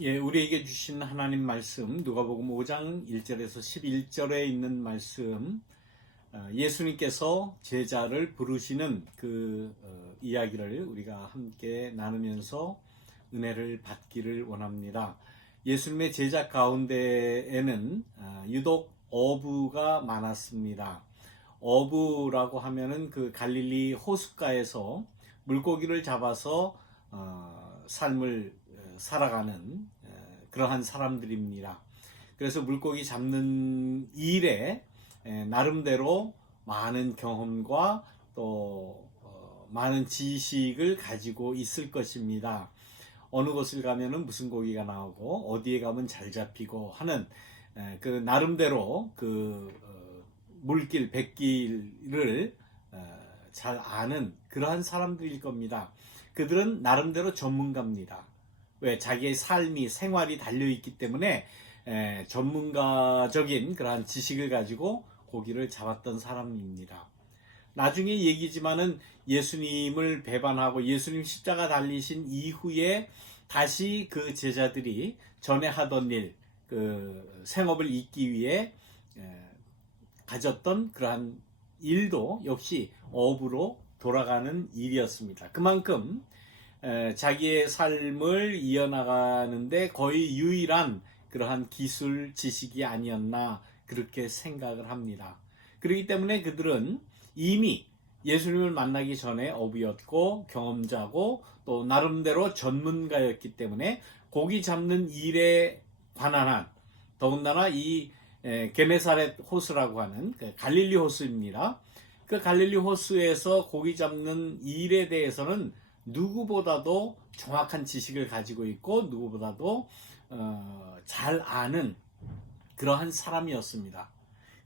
예, 우리에게 주신 하나님 말씀 누가복음 5장 1절에서 11절에 있는 말씀, 예수님께서 제자를 부르시는 그 이야기를 우리가 함께 나누면서 은혜를 받기를 원합니다. 예수님의 제자 가운데에는 유독 어부가 많았습니다. 어부라고 하면은 그 갈릴리 호숫가에서 물고기를 잡아서 삶을 살아가는 그러한 사람들입니다. 그래서 물고기 잡는 일에 나름대로 많은 경험과 또 많은 지식을 가지고 있을 것입니다. 어느 곳을 가면은 무슨 고기가 나오고 어디에 가면 잘 잡히고 하는 그 나름대로 그 물길, 백길을 잘 아는 그러한 사람들일 겁니다. 그들은 나름대로 전문가입니다. 왜? 자기의 삶이, 생활이 달려있기 때문에 전문가적인 그러한 지식을 가지고 고기를 잡았던 사람입니다. 나중에 얘기지만은 예수님을 배반하고 예수님 십자가 달리신 이후에 다시 그 제자들이 전에 하던 일, 그 생업을 잇기 위해 가졌던 그러한 일도 역시 업으로 돌아가는 일이었습니다. 그만큼 자기의 삶을 이어나가는데 거의 유일한 그러한 기술 지식이 아니었나 그렇게 생각을 합니다. 그렇기 때문에 그들은 이미 예수님을 만나기 전에 어부였고 경험자고 또 나름대로 전문가였기 때문에 고기 잡는 일에 관한 한, 더군다나 이 게네사렛 호수라고 하는 그 갈릴리 호수입니다. 그 갈릴리 호수에서 고기 잡는 일에 대해서는 누구보다도 정확한 지식을 가지고 있고 누구보다도 잘 아는 그러한 사람이었습니다.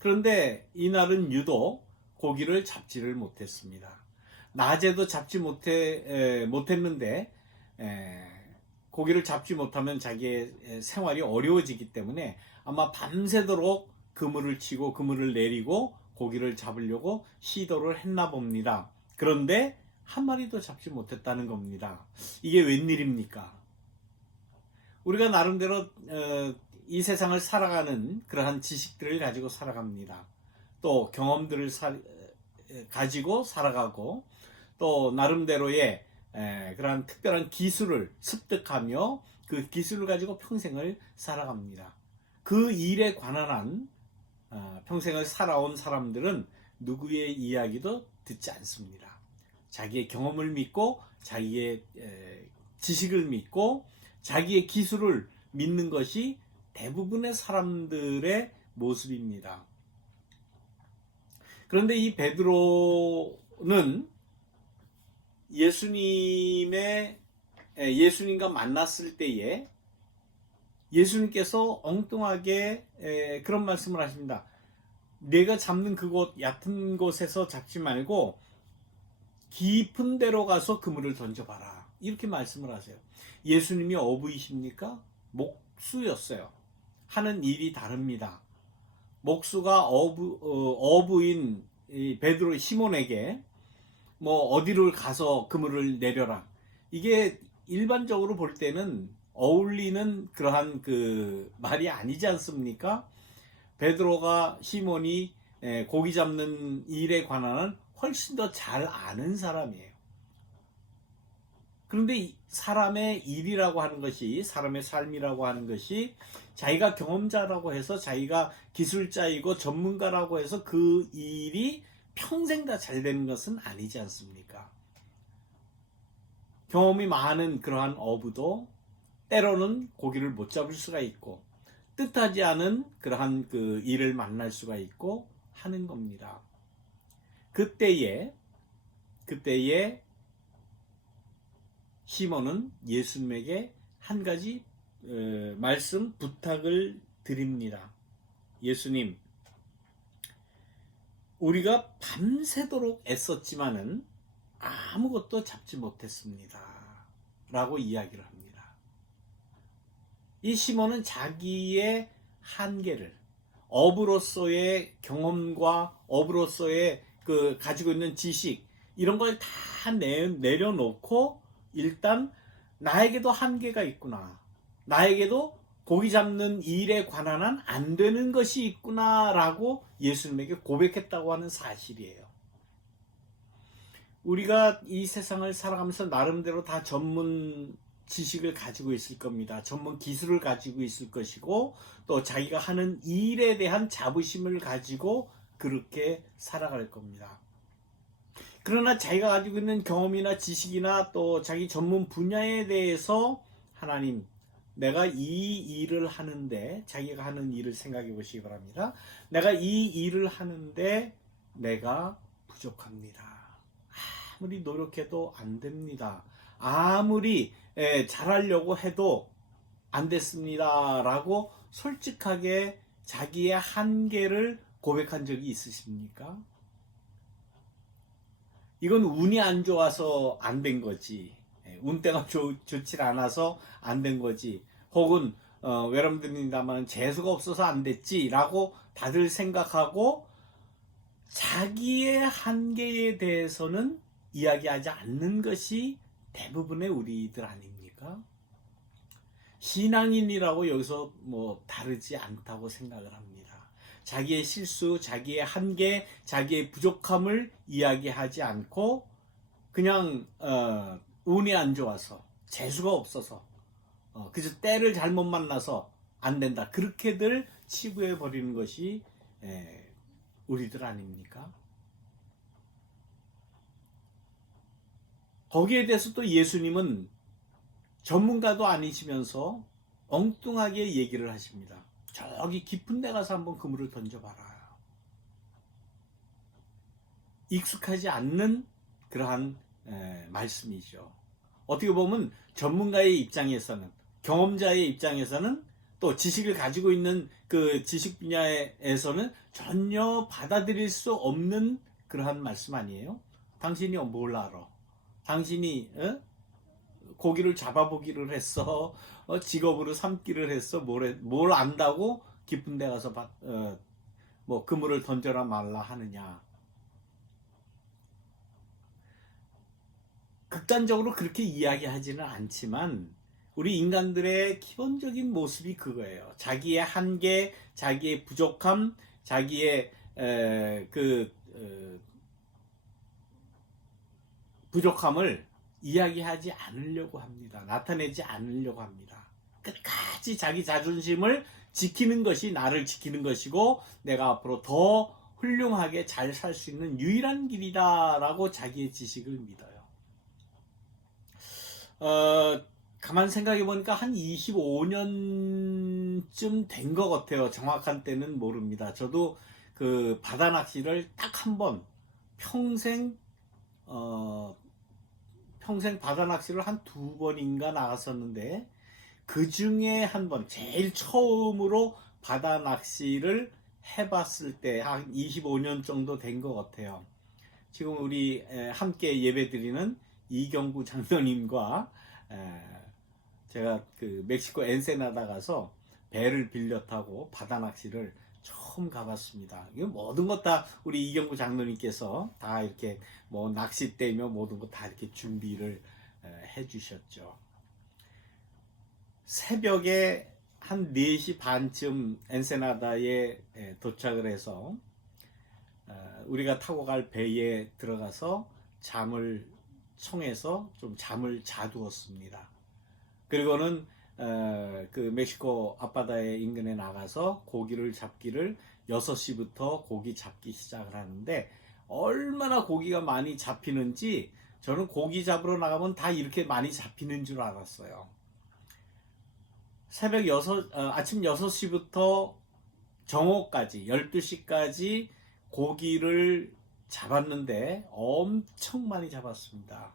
그런데 이날은 유독 고기를 잡지를 못했습니다. 낮에도 잡지 못했는데 고기를 잡지 못하면 자기의 생활이 어려워지기 때문에 아마 밤새도록 그물을 치고 그물을 내리고 고기를 잡으려고 시도를 했나 봅니다. 그런데 한 마리도 잡지 못했다는 겁니다. 이게 웬일입니까? 우리가 나름대로 이 세상을 살아가는 그러한 지식들을 가지고 살아갑니다. 또 경험들을 가지고 살아가고 또 나름대로의 그러한 특별한 기술을 습득하며 그 기술을 가지고 평생을 살아갑니다. 그 일에 관한 한 평생을 살아온 사람들은 누구의 이야기도 듣지 않습니다. 자기의 경험을 믿고 자기의 지식을 믿고 자기의 기술을 믿는 것이 대부분의 사람들의 모습입니다. 그런데 이 베드로는 예수님과 만났을 때에 예수님께서 엉뚱하게 그런 말씀을 하십니다. 내가 잡는 그곳 얕은 곳에서 잡지 말고 깊은 데로 가서 그물을 던져봐라. 이렇게 말씀을 하세요. 예수님이 어부이십니까? 목수였어요. 하는 일이 다릅니다. 목수가 어부인 베드로 시몬에게 뭐 어디를 가서 그물을 내려라. 이게 일반적으로 볼 때는 어울리는 그러한 그 말이 아니지 않습니까? 베드로가 시몬이 고기 잡는 일에 관한 훨씬 더 잘 아는 사람이에요. 그런데 사람의 일이라고 하는 것이, 사람의 삶이라고 하는 것이 자기가 경험자라고 해서 자기가 기술자이고 전문가라고 해서 그 일이 평생 다 잘 되는 것은 아니지 않습니까? 경험이 많은 그러한 어부도 때로는 고기를 못 잡을 수가 있고 뜻하지 않은 그러한 그 일을 만날 수가 있고 하는 겁니다. 그때에 시몬은 예수님에게 한 가지 말씀 부탁을 드립니다. 예수님, 우리가 밤새도록 애썼지만은 아무것도 잡지 못했습니다. 라고 이야기를 합니다. 이 시몬은 자기의 한계를, 어부로서의 경험과 어부로서의 그 가지고 있는 지식, 이런 걸 다 내려놓고 일단 나에게도 한계가 있구나. 나에게도 고기 잡는 일에 관한 한 안 되는 것이 있구나라고 예수님에게 고백했다고 하는 사실이에요. 우리가 이 세상을 살아가면서 나름대로 다 전문 지식을 가지고 있을 겁니다. 전문 기술을 가지고 있을 것이고 또 자기가 하는 일에 대한 자부심을 가지고 그렇게 살아갈 겁니다. 그러나 자기가 가지고 있는 경험이나 지식이나 또 자기 전문 분야에 대해서 하나님, 내가 이 일을 하는데, 자기가 하는 일을 생각해 보시기 바랍니다. 내가 이 일을 하는데 내가 부족합니다. 아무리 노력해도 안 됩니다. 아무리 잘하려고 해도 안 됐습니다. 라고 솔직하게 자기의 한계를 고백한 적이 있으십니까? 이건 운이 안 좋아서 안 된 거지. 운때가 좋지 않아서 안 된 거지. 혹은 여러분들입니다만 재수가 없어서 안 됐지라고 다들 생각하고 자기의 한계에 대해서는 이야기하지 않는 것이 대부분의 우리들 아닙니까? 신앙인이라고 여기서 뭐 다르지 않다고 생각을 합니다. 자기의 실수, 자기의 한계, 자기의 부족함을 이야기하지 않고 그냥 운이 안 좋아서 재수가 없어서 그저 때를 잘못 만나서 안 된다. 그렇게들 치부해 버리는 것이 우리들 아닙니까? 거기에 대해서 또 예수님은 전문가도 아니시면서 엉뚱하게 얘기를 하십니다. 저기 깊은 데 가서 한번 그물을 던져봐라. 익숙하지 않는 그러한 말씀이죠. 어떻게 보면 전문가의 입장에서는, 경험자의 입장에서는, 또 지식을 가지고 있는 그 지식 분야에서는 전혀 받아들일 수 없는 그러한 말씀 아니에요? 당신이 뭘 알아? 당신이 고기를 잡아보기를 했어? 직업으로 삼기를 했어? 뭘 안다고 깊은 데 가서 뭐 그물을 던져라 말라 하느냐? 극단적으로 그렇게 이야기하지는 않지만 우리 인간들의 기본적인 모습이 그거예요. 자기의 한계, 자기의 부족함, 자기의 부족함을 이야기하지 않으려고 합니다. 나타내지 않으려고 합니다. 끝까지 자기 자존심을 지키는 것이 나를 지키는 것이고 내가 앞으로 더 훌륭하게 잘 살 수 있는 유일한 길이다라고 자기의 지식을 믿어요. 가만 생각해 보니까 한 25년쯤 된 것 같아요. 정확한 때는 모릅니다. 저도 그 바다 낚시를 딱 한 번 평생 바다 낚시를 한 2번인가 나갔었는데 그 중에 한 번 제일 처음으로 바다 낚시를 해봤을 때 한 25년 정도 된 것 같아요. 지금 우리 함께 예배드리는 이경구 장로님과 제가 그 멕시코 엔세나다 가서 배를 빌려 타고 바다 낚시를 처음 가봤습니다. 이거 모든 것 다 우리 이경구 장로님께서 다 이렇게 뭐 낚싯대며 모든 것 다 이렇게 준비를 해주셨죠. 새벽에 한 4시 반쯤 엔세나다에 도착을 해서 우리가 타고 갈 배에 들어가서 잠을 청해서 좀 잠을 자두었습니다. 그리고는 그 멕시코 앞바다의 인근에 나가서 고기를 잡기를 6시부터 고기 잡기 시작을 하는데 얼마나 고기가 많이 잡히는지 저는 고기 잡으러 나가면 다 이렇게 많이 잡히는 줄 알았어요. 아침 6시부터 정오까지 12시까지 고기를 잡았는데 엄청 많이 잡았습니다.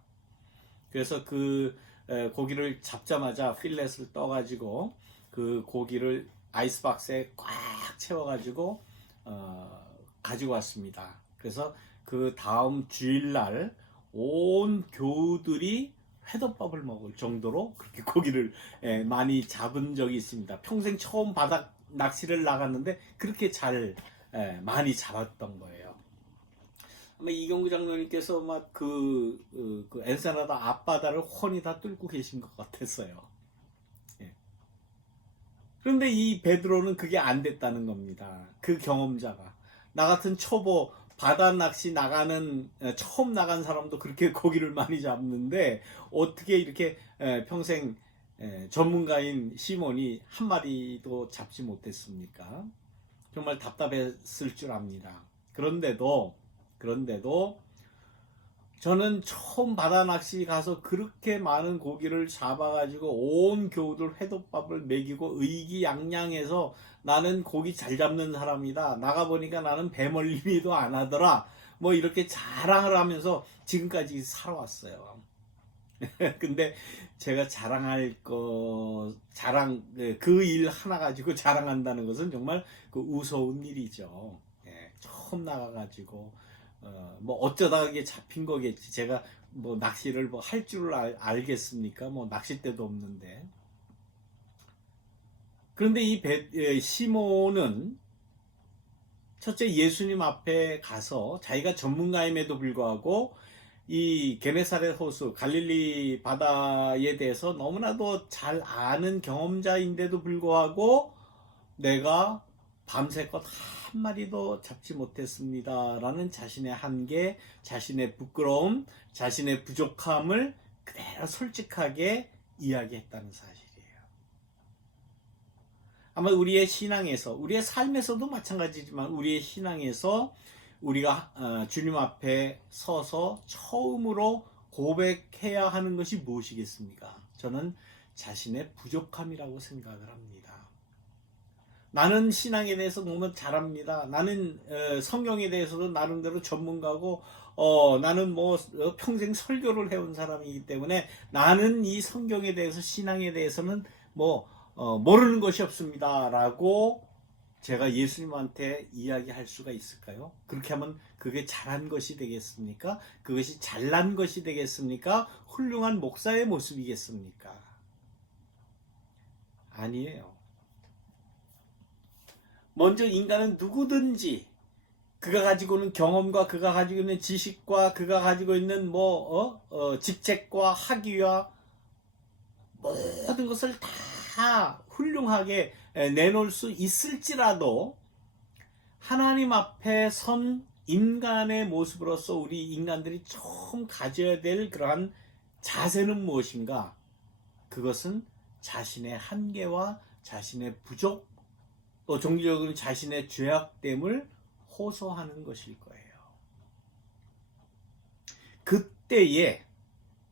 그래서 그 고기를 잡자마자 필렛을 떠가지고 그 고기를 아이스박스에 꽉 채워가지고 가지고 왔습니다. 그래서 그 다음 주일날 온 교우들이 회덮밥을 먹을 정도로 그렇게 고기를 많이 잡은 적이 있습니다. 평생 처음 바다 낚시를 나갔는데 그렇게 잘 많이 잡았던 거예요. 아마 이경구 장로님께서 막 그 엔사나다 앞바다를 훤히 다 뚫고 계신 것 같았어요. 예. 그런데 이 베드로는 그게 안 됐다는 겁니다. 그 경험자가. 나 같은 초보 바다 낚시 나가는 처음 나간 사람도 그렇게 고기를 많이 잡는데 어떻게 이렇게 평생 전문가인 시몬이 한 마리도 잡지 못했습니까? 정말 답답했을 줄 압니다. 그런데도 저는 처음 바다 낚시 가서 그렇게 많은 고기를 잡아가지고 온 교우들 회덮밥을 먹이고 의기양양해서 나는 고기 잘 잡는 사람이다. 나가보니까 나는 배멀미도 안 하더라. 뭐 이렇게 자랑을 하면서 지금까지 살아왔어요. 근데 제가 그 일 하나 가지고 자랑한다는 것은 정말 그 우스운 일이죠. 예, 처음 나가가지고 뭐 어쩌다가 이게 잡힌 거겠지. 제가 뭐 낚시를 뭐 할 줄을 알겠습니까? 뭐 낚싯대도 없는데. 그런데 시몬은 첫째 예수님 앞에 가서 자기가 전문가임에도 불구하고 이 게네사렛 호수 갈릴리 바다에 대해서 너무나도 잘 아는 경험자인데도 불구하고 내가 밤새껏 한 마리도 잡지 못했습니다 라는 자신의 한계, 자신의 부끄러움, 자신의 부족함을 그대로 솔직하게 이야기했다는 사실이에요. 아마 우리의 신앙에서, 우리의 삶에서도 마찬가지지만 우리의 신앙에서 우리가 주님 앞에 서서 처음으로 고백해야 하는 것이 무엇이겠습니까? 저는 자신의 부족함이라고 생각을 합니다. 나는 신앙에 대해서 너무 잘합니다. 나는 성경에 대해서도 나름대로 전문가고 나는 평생 설교를 해온 사람이기 때문에 나는 이 성경에 대해서 신앙에 대해서는 모르는 것이 없습니다 라고 제가 예수님한테 이야기할 수가 있을까요? 그렇게 하면 그게 잘한 것이 되겠습니까? 그것이 잘난 것이 되겠습니까? 훌륭한 목사의 모습이겠습니까? 아니에요. 먼저 인간은 누구든지 그가 가지고 있는 경험과 그가 가지고 있는 지식과 그가 가지고 있는 직책과 학위와 모든 것을 다 훌륭하게 내놓을 수 있을지라도 하나님 앞에 선 인간의 모습으로서 우리 인간들이 처음 가져야 될 그러한 자세는 무엇인가? 그것은 자신의 한계와 자신의 부족, 또 종교적으로 자신의 죄악됨을 호소하는 것일 거예요. 그때에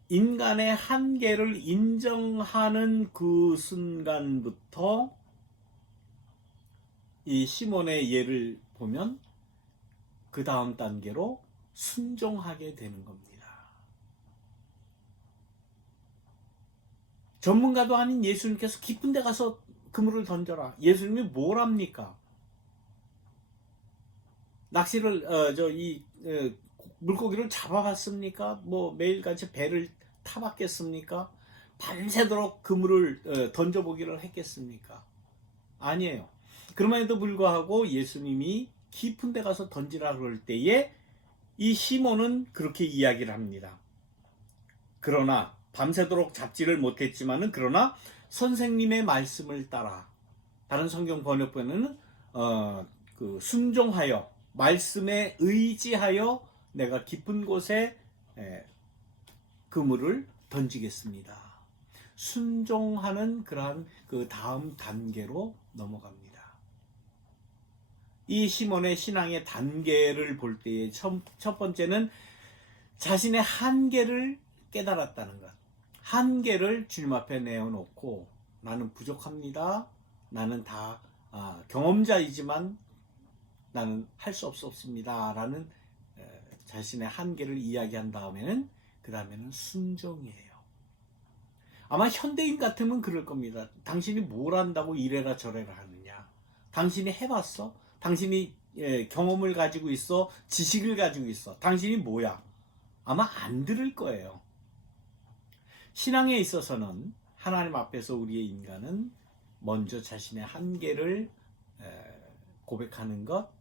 인간의 한계를 인정하는 그 순간부터 이 시몬의 예를 보면 그 다음 단계로 순종하게 되는 겁니다. 전문가도 아닌 예수님께서 깊은 데 가서 그물을 던져라. 예수님이 뭘 합니까? 낚시를 물고기를 잡아봤습니까? 매일같이 배를 타봤겠습니까? 밤새도록 그물을 던져보기를 했겠습니까? 아니에요. 그럼에도 불구하고 예수님이 깊은 데 가서 던지라 그럴 때에 이 시몬은 그렇게 이야기를 합니다. 그러나 밤새도록 잡지를 못했지만은 그러나 선생님의 말씀을 따라 다른 성경 번역본에는 순종하여 말씀에 의지하여 내가 깊은 곳에 그물을 던지겠습니다. 순종하는 그러한 그 다음 단계로 넘어갑니다. 이 시몬의 신앙의 단계를 볼 때에 첫 번째는 자신의 한계를 깨달았다는 것. 한계를 주님 앞에 내어놓고 나는 부족합니다. 나는 다 경험자이지만 나는 할 수 없습니다. 라는 자신의 한계를 이야기한 다음에는 그 다음에는 순종이에요. 아마 현대인 같으면 그럴 겁니다. 당신이 뭘 한다고 이래라 저래라 하느냐. 당신이 해봤어? 당신이 경험을 가지고 있어? 지식을 가지고 있어? 당신이 뭐야? 아마 안 들을 거예요. 신앙에 있어서는 하나님 앞에서 우리의 인간은 먼저 자신의 한계를 고백하는 것,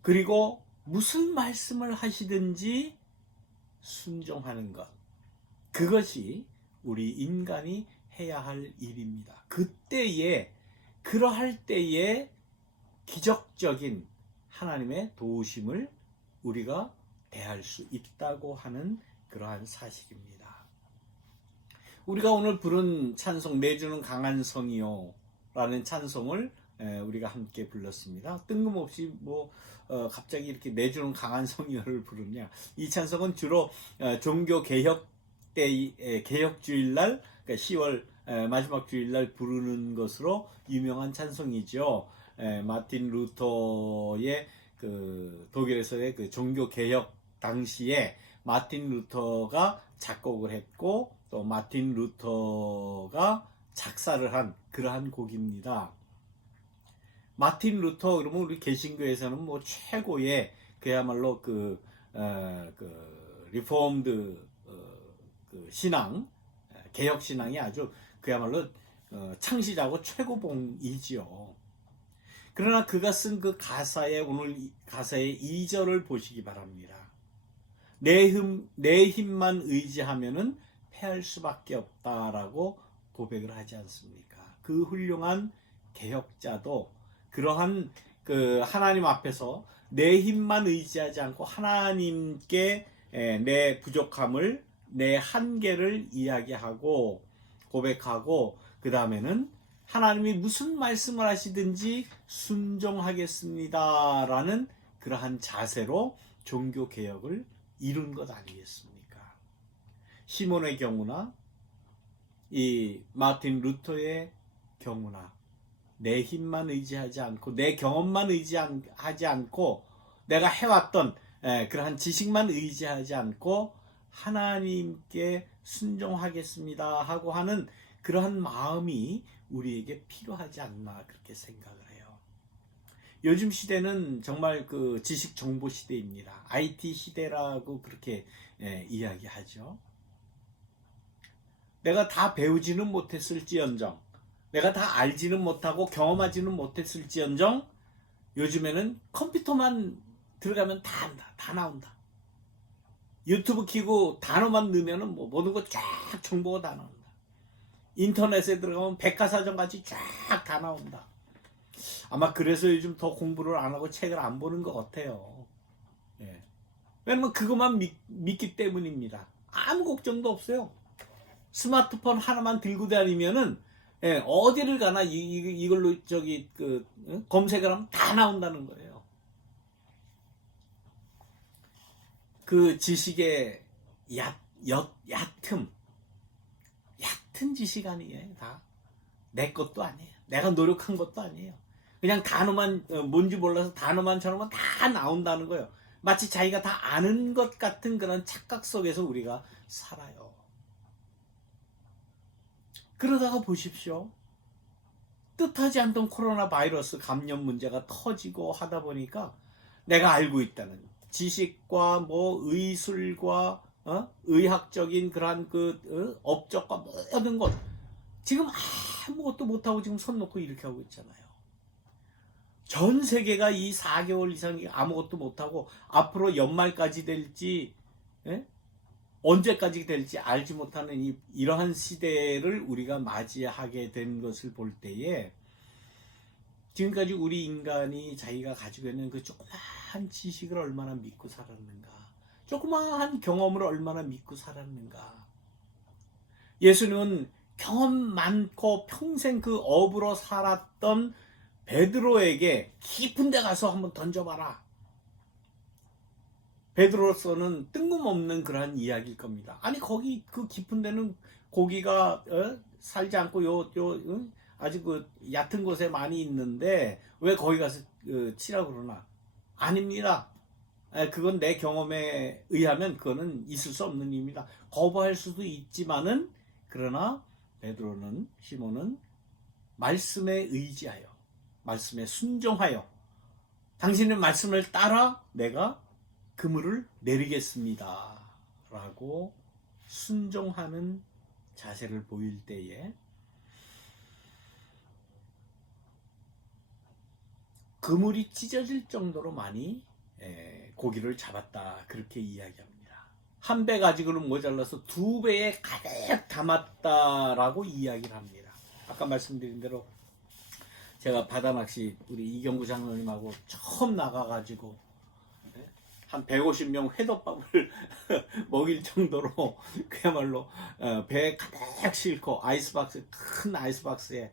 그리고 무슨 말씀을 하시든지 순종하는 것, 그것이 우리 인간이 해야 할 일입니다. 그때에 그러할 때에 기적적인 하나님의 도우심을 우리가 대할 수 있다고 하는 그러한 사실입니다. 우리가 오늘 부른 찬송 내주는 강한 성이요 라는 찬송을 우리가 함께 불렀습니다. 뜬금없이 갑자기 이렇게 내주는 강한 성이요를 부르냐. 이 찬송은 주로 종교 개혁 때 개혁주일날 그러니까 10월 마지막 주일날 부르는 것으로 유명한 찬송이죠. 마틴 루터의 그 독일에서의 그 종교 개혁 당시에 마틴 루터가 작곡을 했고 또 마틴 루터가 작사를 한 그러한 곡입니다. 마틴 루터 그러면 우리 개신교에서는 뭐 최고의 그야말로 그 리포엄드 그 신앙 개혁 신앙이 아주 그야말로 창시자고 최고봉이지요. 그러나 그가 쓴 그 가사의 오늘 가사의 2절을 보시기 바랍니다. 내 힘만 의지하면은 패할 수밖에 없다라고 고백을 하지 않습니까? 그 훌륭한 개혁자도 그러한 그 하나님 앞에서 내 힘만 의지하지 않고 하나님께 내 부족함을 내 한계를 이야기하고 고백하고 그 다음에는 하나님이 무슨 말씀을 하시든지 순종하겠습니다 라는 그러한 자세로 종교개혁을 이룬 것 아니겠습니까? 시몬의 경우나 이 마틴 루터의 경우나 내 힘만 의지하지 않고 내 경험만 의지하지 않고 내가 해왔던 그러한 지식만 의지하지 않고 하나님께 순종하겠습니다 하고 하는 그러한 마음이 우리에게 필요하지 않나 그렇게 생각을 해요. 요즘 시대는 정말 그 지식 정보 시대입니다. IT 시대라고 그렇게 이야기하죠. 내가 다 배우지는 못했을지언정 내가 다 알지는 못하고 경험하지는 못했을지언정 요즘에는 컴퓨터만 들어가면 다 안다. 다 나온다. 유튜브 키고 단어만 넣으면 뭐 모든 거 쫙 정보가 다 나온다. 인터넷에 들어가면 백과사전 같이 쫙 다 나온다. 아마 그래서 요즘 더 공부를 안 하고 책을 안 보는 것 같아요. 예. 왜냐면 그것만 믿기 때문입니다. 아무 걱정도 없어요. 스마트폰 하나만 들고 다니면은 어디를 가나 이걸로 검색을 하면 다 나온다는 거예요. 그 지식의 얕은 지식 아니에요. 다 내 것도 아니에요. 내가 노력한 것도 아니에요. 그냥 단어만 뭔지 몰라서 단어만 쳐놓으면 다 나온다는 거예요. 마치 자기가 다 아는 것 같은 그런 착각 속에서 우리가 살아요. 그러다가 보십시오. 뜻하지 않던 코로나 바이러스 감염 문제가 터지고 하다 보니까 내가 알고 있다는 지식과 의술과 의학적인 그러한 업적과 모든 것 지금 아무것도 못하고 지금 손 놓고 이렇게 하고 있잖아요. 전 세계가 이 4개월 이상 아무것도 못하고 앞으로 연말까지 될지 언제까지 될지 알지 못하는 이러한 시대를 우리가 맞이하게 된 것을 볼 때에 지금까지 우리 인간이 자기가 가지고 있는 그 조그마한 지식을 얼마나 믿고 살았는가, 조그마한 경험을 얼마나 믿고 살았는가. 예수님은 경험 많고 평생 그 업으로 살았던 베드로에게 깊은 데 가서 한번 던져봐라. 베드로로서는 뜬금없는 그러한 이야기일 겁니다. 아니 거기 그 깊은 데는 고기가 살지 않고 아주 그 얕은 곳에 많이 있는데 왜 거기 가서 치라고 그러나? 아닙니다. 그건 내 경험에 의하면 그거는 있을 수 없는 일입니다. 거부할 수도 있지만은 그러나 베드로는 시몬은 말씀에 의지하여 말씀에 순종하여 당신의 말씀을 따라 내가 그물을 내리겠습니다 라고 순종하는 자세를 보일 때에 그물이 찢어질 정도로 많이 고기를 잡았다 그렇게 이야기합니다. 한 배 가지고는 모자라서 2배에 가득 담았다라고 이야기를 합니다. 아까 말씀드린 대로 제가 바다 낚시 우리 이경구 장로님하고 처음 나가가지고 한 150명 회덮밥을 먹일 정도로 그야말로 배에 가득 싣고 아이스박스, 큰 아이스박스에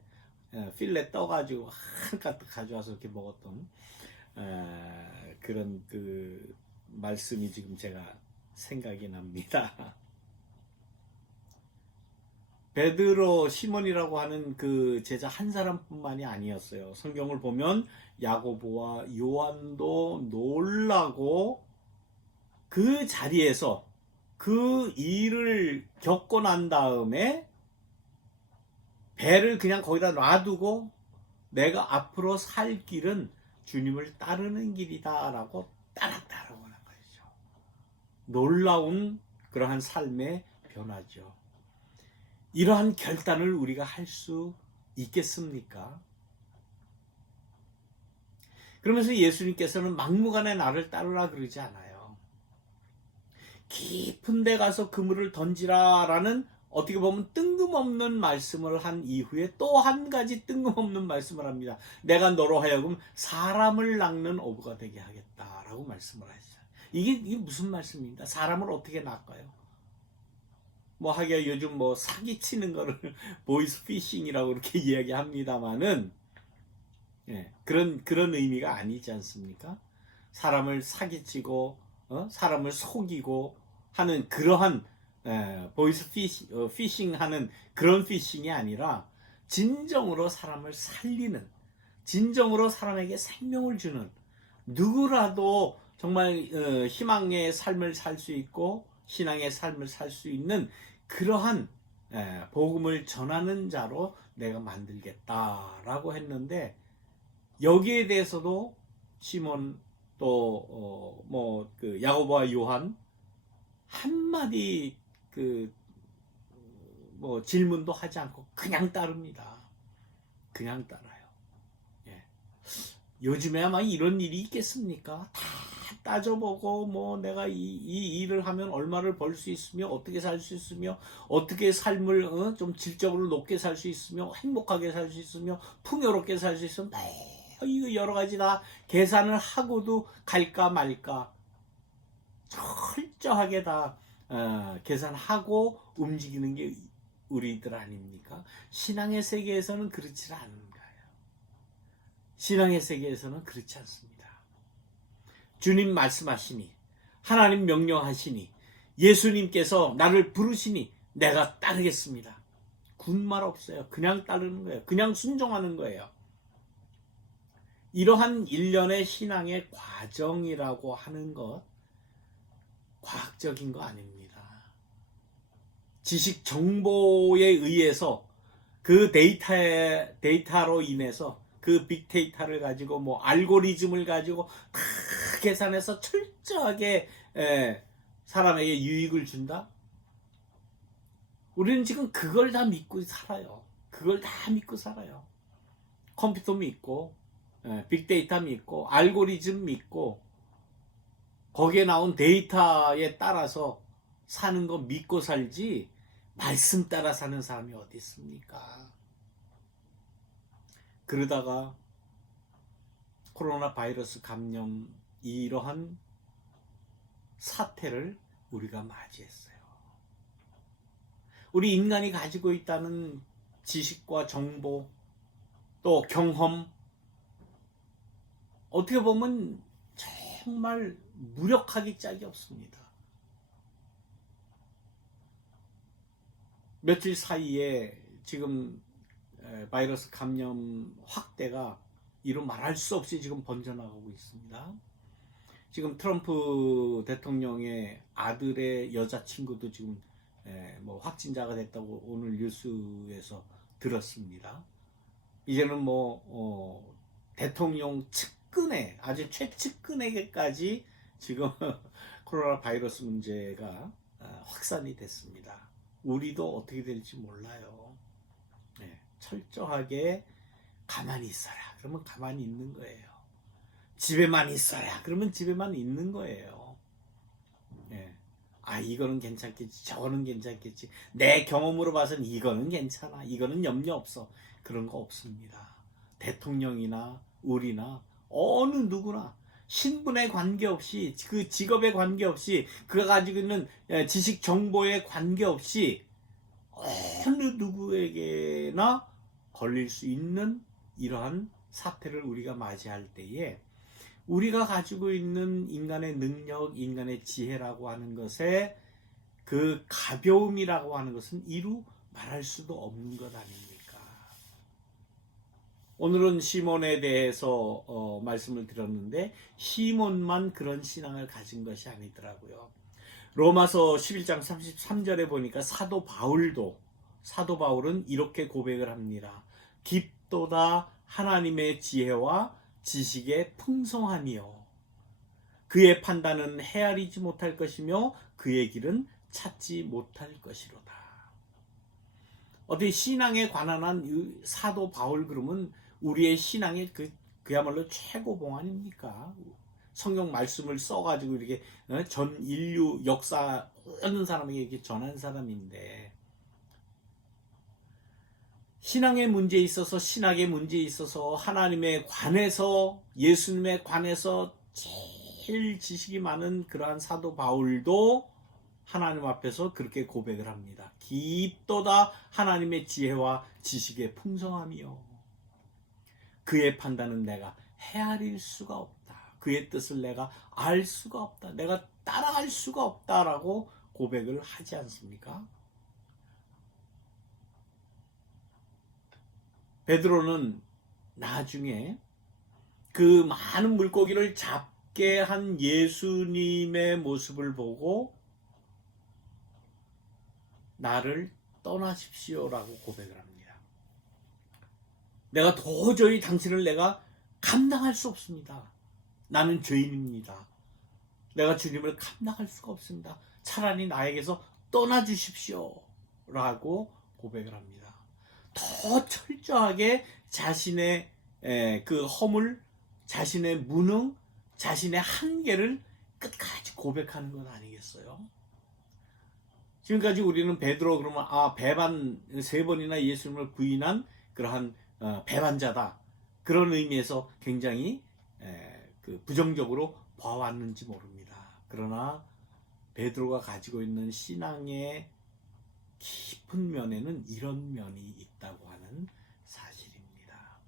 필레 떠가지고 한가득 가져와서 이렇게 먹었던 그런 그 말씀이 지금 제가 생각이 납니다. 베드로, 시몬이라고 하는 그 제자 한 사람뿐만이 아니었어요. 성경을 보면 야고보와 요한도 놀라고 그 자리에서 그 일을 겪고 난 다음에 배를 그냥 거기다 놔두고 내가 앞으로 살 길은 주님을 따르는 길이다 라고 따랐다라고 하는 거죠. 놀라운 그러한 삶의 변화죠. 이러한 결단을 우리가 할 수 있겠습니까? 그러면서 예수님께서는 막무가내 나를 따르라 그러지 않아요. 깊은 데 가서 그물을 던지라라는 어떻게 보면 뜬금없는 말씀을 한 이후에 또 한 가지 뜬금없는 말씀을 합니다. 내가 너로 하여금 사람을 낚는 어부가 되게 하겠다라고 말씀을 하시죠. 이게 무슨 말씀입니까? 사람을 어떻게 낚아요? 뭐 하기야 요즘 뭐 사기치는 거를 보이스 피싱이라고 이렇게 이야기합니다만은 그런 의미가 아니지 않습니까? 사람을 사기치고 사람을 속이고 하는 그러한 보이스 피싱 하는 그런 피싱이 아니라 진정으로 사람을 살리는, 진정으로 사람에게 생명을 주는, 누구라도 정말 희망의 삶을 살 수 있고 신앙의 삶을 살 수 있는 그러한 복음을 전하는 자로 내가 만들겠다라고 했는데, 여기에 대해서도 시몬 또 그 야고보와 요한 한마디 질문도 하지 않고 그냥 따릅니다. 그냥 따라요. 요즘에 아마 이런 일이 있겠습니까? 다 따져보고 뭐 내가 이 일을 하면 얼마를 벌 수 있으며 어떻게 살 수 있으며 어떻게 삶을 좀 질적으로 높게 살 수 있으며 행복하게 살 수 있으며 풍요롭게 살 수 있으며 이거 여러 가지 다 계산을 하고도 갈까 말까 철저하게 다 계산하고 움직이는 게 우리들 아닙니까? 신앙의 세계에서는 그렇지 않은 거예요. 신앙의 세계에서는 그렇지 않습니다. 주님 말씀하시니, 하나님 명령하시니, 예수님께서 나를 부르시니 내가 따르겠습니다. 군말 없어요. 그냥 따르는 거예요. 그냥 순종하는 거예요. 이러한 일련의 신앙의 과정이라고 하는 것, 과학적인 거 아닙니다. 지식 정보에 의해서 그 데이터로 인해서 그 빅데이터를 가지고 뭐 알고리즘을 가지고 다 계산해서 철저하게 사람에게 유익을 준다? 우리는 지금 그걸 다 믿고 살아요. 그걸 다 믿고 살아요. 컴퓨터 믿고 빅데이터 믿고 알고리즘 믿고 거기에 나온 데이터에 따라서 사는 거 믿고 살지 말씀 따라 사는 사람이 어디 있습니까? 그러다가 코로나 바이러스 감염 이러한 사태를 우리가 맞이했어요. 우리 인간이 가지고 있다는 지식과 정보 또 경험, 어떻게 보면 정말 무력하기 짝이 없습니다. 며칠 사이에 지금 바이러스 감염 확대가 이루 말할 수 없이 지금 번져나가고 있습니다. 지금 트럼프 대통령의 아들의 여자친구도 지금 뭐 확진자가 됐다고 오늘 뉴스에서 들었습니다. 이제는 대통령 측근에 아주 최측근에게까지 지금 코로나 바이러스 문제가 확산이 됐습니다. 우리도 어떻게 될지 몰라요. 철저하게 가만히 있어라. 그러면 가만히 있는 거예요. 집에만 있어라. 그러면 집에만 있는 거예요. 이거는 괜찮겠지. 저거는 괜찮겠지. 내 경험으로 봐서는 이거는 괜찮아. 이거는 염려 없어. 그런 거 없습니다. 대통령이나 우리나 어느 누구나 신분에 관계없이 그 직업에 관계없이 그가 가지고 있는 지식 정보에 관계없이 어느 누구에게나 걸릴 수 있는 이러한 사태를 우리가 맞이할 때에 우리가 가지고 있는 인간의 능력, 인간의 지혜라고 하는 것에 그 가벼움이라고 하는 것은 이루 말할 수도 없는 것 아닙니까? 오늘은 시몬에 대해서 말씀을 드렸는데 시몬만 그런 신앙을 가진 것이 아니더라고요. 로마서 11장 33절에 보니까 사도 바울은 이렇게 고백을 합니다. 깊도다 하나님의 지혜와 지식의 풍성함이요. 그의 판단은 헤아리지 못할 것이며 그의 길은 찾지 못할 것이로다. 어떻게 신앙에 관한 한 사도 바울 그러면 우리의 신앙의 그야말로 최고봉 아닙니까? 성경 말씀을 써가지고 이렇게 전 인류 역사 모든 사람에게 이렇게 전한 사람인데 신앙의 문제에 있어서 신학의 문제에 있어서 하나님에 관해서 예수님에 관해서 제일 지식이 많은 그러한 사도 바울도 하나님 앞에서 그렇게 고백을 합니다. 깊도다 하나님의 지혜와 지식의 풍성함이요. 그의 판단은 내가 헤아릴 수가 없다. 그의 뜻을 내가 알 수가 없다. 내가 따라갈 수가 없다라고 고백을 하지 않습니까? 베드로는 나중에 그 많은 물고기를 잡게 한 예수님의 모습을 보고 나를 떠나십시오라고 고백을 합니다. 내가 도저히 당신을 내가 감당할 수 없습니다. 나는 죄인입니다. 내가 주님을 감당할 수가 없습니다. 차라리 나에게서 떠나주십시오 라고 고백을 합니다. 더 철저하게 자신의 그 허물, 자신의 무능, 자신의 한계를 끝까지 고백하는 건 아니겠어요? 지금까지 우리는 베드로 그러면 배반 3번이나 예수님을 부인한 그러한 배반자다. 그런 의미에서 굉장히 그 부정적으로 봐왔는지 모릅니다. 그러나 베드로가 가지고 있는 신앙의 깊은 면에는 이런 면이 있다고 하는 사실입니다.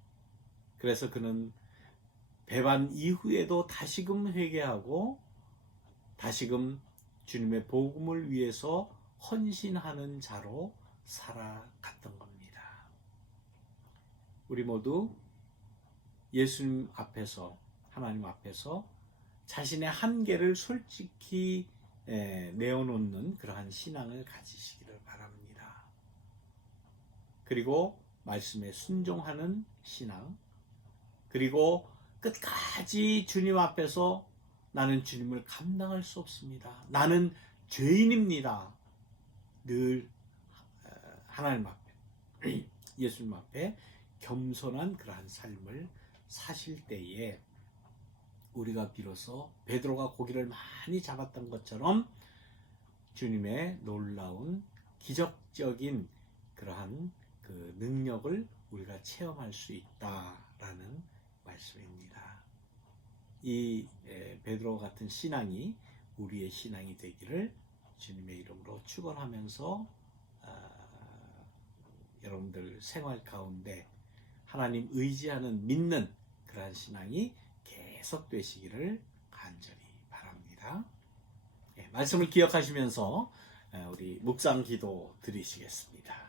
그래서 그는 배반 이후에도 다시금 회개하고 다시금 주님의 복음을 위해서 헌신하는 자로 살아갔던 겁니다. 우리 모두 예수님 앞에서 하나님 앞에서 자신의 한계를 솔직히 내어놓는 그러한 신앙을 가지시기를 바랍니다. 그리고 말씀에 순종하는 신앙, 그리고 끝까지 주님 앞에서 나는 주님을 감당할 수 없습니다. 나는 죄인입니다. 늘 하나님 앞에 예수님 앞에 겸손한 그러한 삶을 사실 때에 우리가 비로소 베드로가 고기를 많이 잡았던 것처럼 주님의 놀라운 기적적인 그러한 그 능력을 우리가 체험할 수 있다라는 말씀입니다. 이 베드로 같은 신앙이 우리의 신앙이 되기를 주님의 이름으로 축원하면서 여러분들 생활 가운데 하나님 의지하는 믿는 그러한 신앙이 계속되시기를 간절히 바랍니다. 말씀을 기억하시면서 우리 묵상 기도 드리시겠습니다.